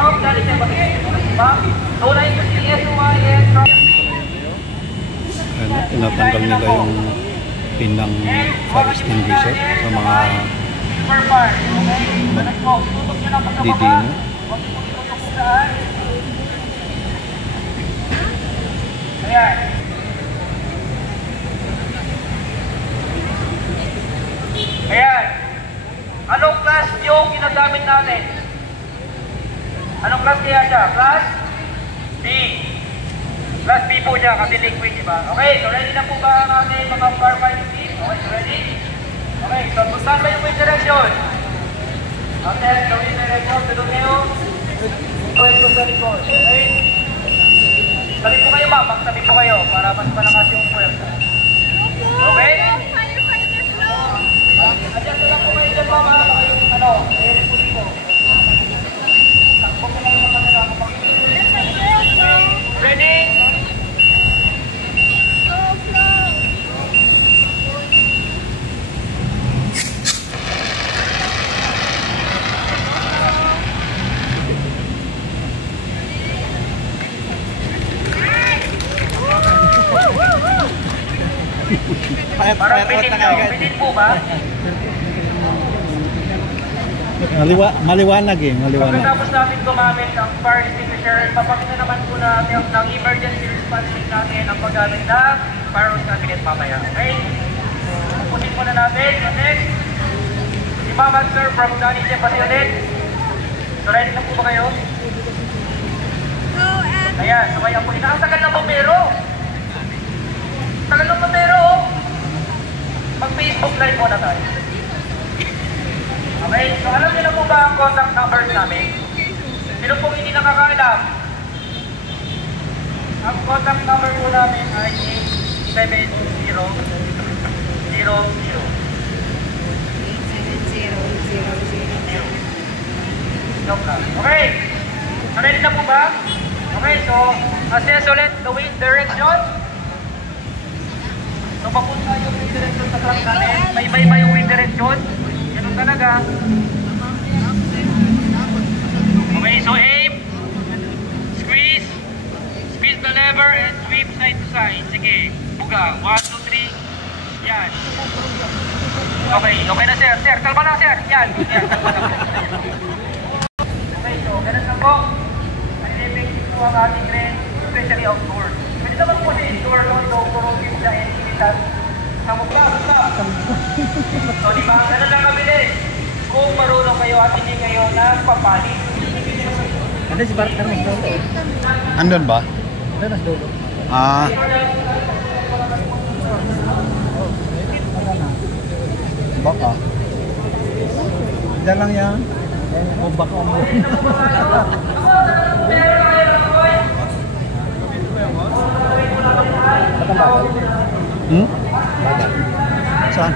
from Dali Cebasit. Unahin ko si SYS from... Tinatanggal nila yung pin ng fire extinguisher sa mga didino. Ayan. Ayan. Anong class yung ginagamit natin? Anong class kaya siya? Class B. Class B po siya kasi liquid, diba? Okay, so ready na po ba ang ating mga firefighting team? Okay, so ready? Okay, so saan ba yung wind direction? Okay, so wind direction, tulog kayo. Pwede sa likod, okay? Sabi po kayo ba? Magsabi po kayo para mas malakas yung puwersa. Okay? Adjust lang po kayo dyan, mama. Yung ano, i-report po. Takbo ko lang yung kanila. Ready? Parang pinin po ba? Maliwanag eh, maliwanag. Pagkatapos natin gumamit ng fire extinguisher, papakita naman po natin ng emergency response team natin ang paggamit ng fire hose cabinet mamaya. Okay? Pupunin muna natin. Next, si Mama Sir from Dani Cebasit ulit. So ready na po ba kayo? Ayan, so kaya po, inaasakan ng bombero. Tagal ng bombero. Mag-Facebook live muna tayo. Okay, so alam niyo na po ba ang contact numbers namin? Sino pong hindi nakakaalam? Ang contact number po namin ay 870-00. 870-00. Okay, so ready na po ba? Okay, so assess ulit the wind direction. So papunta yung wind direction sa truck namin. May iba yung wind direction. Ganun talaga. Okay, so aim. Squeeze. Squeeze the lever and sweep side to side. Sige, buga. 1, 2, 3. Yan. Okay, okay na sir. Sir, kalma lang sir. Yan. Yan, kalma lang. Okay, so ganun lang po. Effective po ang ating rin, especially outdoor. Pwede naman po sa indoor, outdoor, give the initan sa mukha. So di ba, ganun lang kabilis. Kung marunong kayo at hindi kayo nagpapalit. Ano si Bart Carlos Dolo? Andun ba? Ano si Dolo? Baka. Diyan lang yan. O baka mo. Hmm? Saan?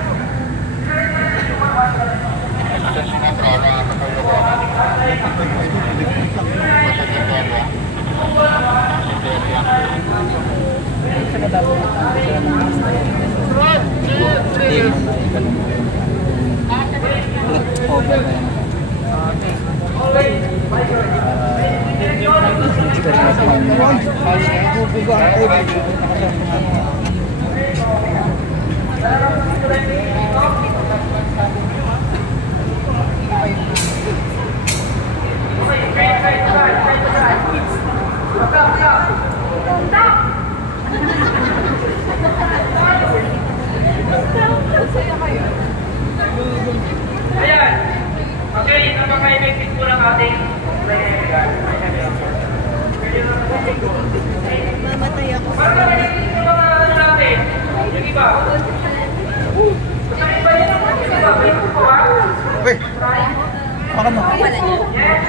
Ayan. Okay, napaka-effective po ng ating mamatay ako. para ma-effective po ng ano natin. Yung iba. Sa iba yun ang iba. May po ba? Uy! Baka mo. Wala niya. Yes.